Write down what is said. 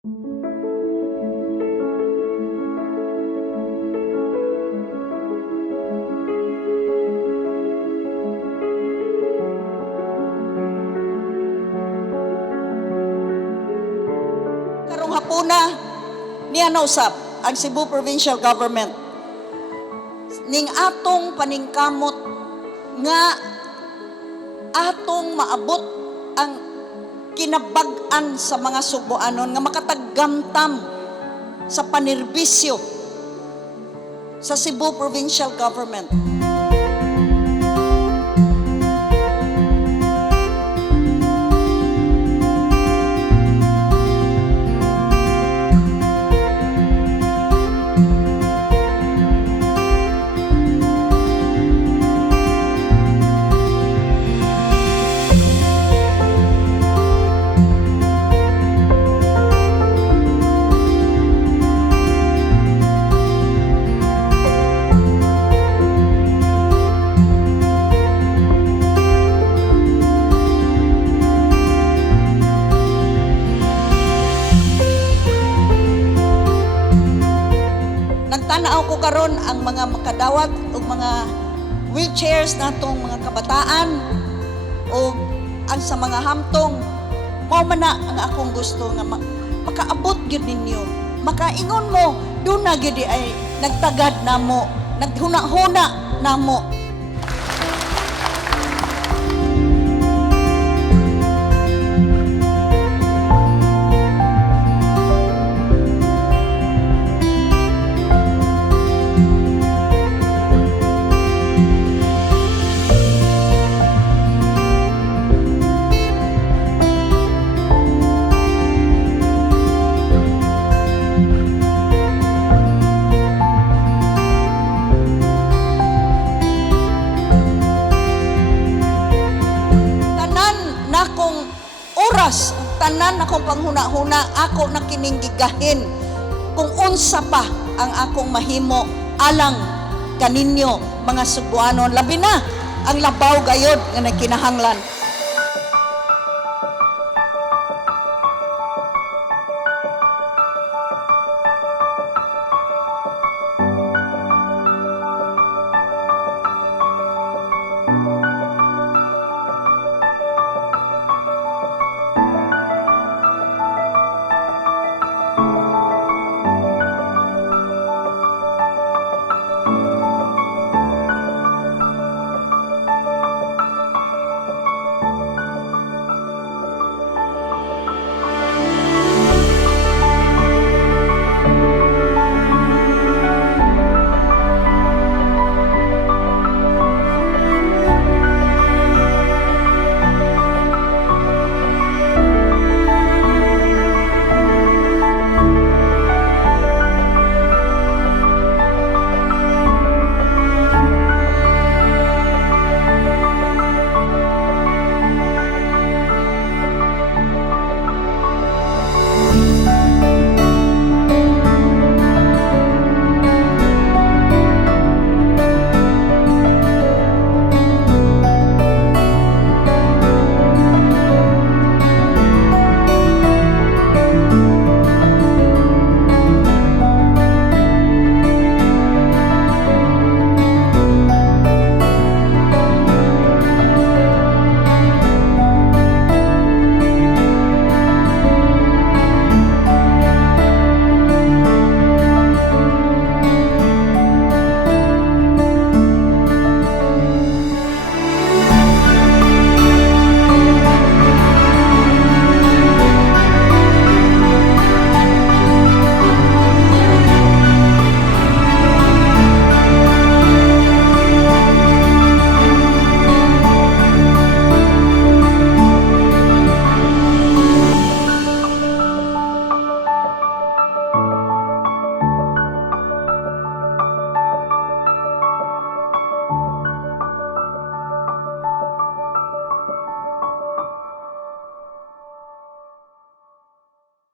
Karong hapuna niya nausap ang Cebu Provincial Government ning atong paningkamot nga atong maabot ang kinabag-an sa mga Subuanon nga makataggamtam sa panirbisyo sa Cebu Provincial Government. Nagtanaw ko karon ang mga makadawat o mga wheelchairs natong mga kabataan o ang sa mga hamtong mao man na ang akong gusto nga makaabot gyud ninyo, makaingon mo doon na gyud ay nagtagad namo, naghuna-huna namo. Oras, tanan akong panghuna-huna, ako na kininggigahin kung unsa pa ang akong mahimo alang kaninyo mga Subuanon, labi na ang labaw gayod nga nagkinahanglan.